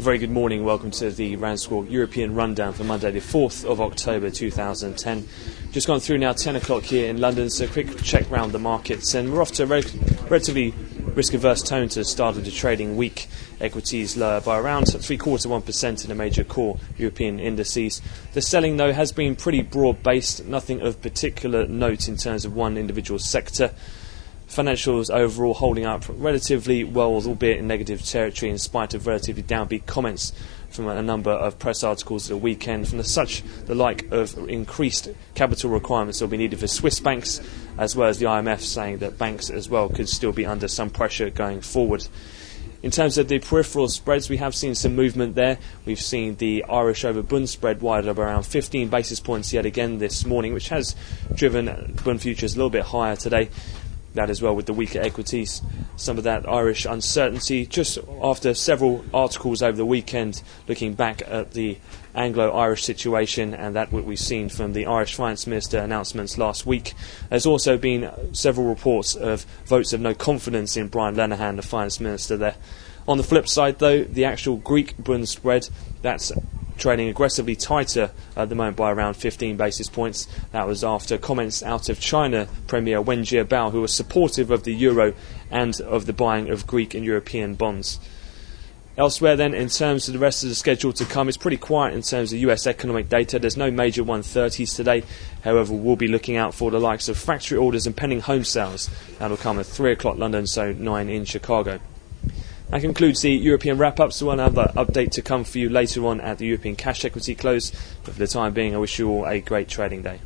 Very good morning, welcome to the RANsquawk European Rundown for Monday the 4th of October 2010. Just gone through now 10 o'clock here in London, so a quick check round the markets, and we're off to a relatively risk-averse tone to the start of the trading week. Equities lower by around 0.75% in the major core European indices. The selling, though, has been pretty broad-based, nothing of particular note in terms of one individual sector. Financials overall holding up relatively well, albeit in negative territory in spite of relatively downbeat comments from a number of press articles at the weekend, from the like of increased capital requirements that will be needed for Swiss banks, as well as the IMF saying that banks as well could still be under some pressure going forward. In terms of the peripheral spreads, we have seen some movement there. We've seen the Irish over Bund spread widen up around 15 basis points yet again this morning, which has driven Bund futures a little bit higher today. That as well with the weaker equities. Some of that Irish uncertainty just after several articles over the weekend looking back at the Anglo-Irish situation, and that what we've seen from the Irish Finance Minister announcements last week. There's also been several reports of votes of no confidence in Brian Lenihan, the Finance Minister there. On the flip side, though, the actual Greek Bund spread, that's trading aggressively tighter at the moment by around 15 basis points. That was after comments out of China Premier Wen Jiabao, who was supportive of the euro and of the buying of Greek and European bonds. Elsewhere then, in terms of the rest of the schedule to come, it's pretty quiet in terms of US economic data. There's no major 130s today. However, we'll be looking out for the likes of factory orders and pending home sales. That'll come at 3 o'clock London, so 9 in Chicago. That concludes the European wrap-up, so we'll have an update to come for you later on at the European cash equity close. But for the time being, I wish you all a great trading day.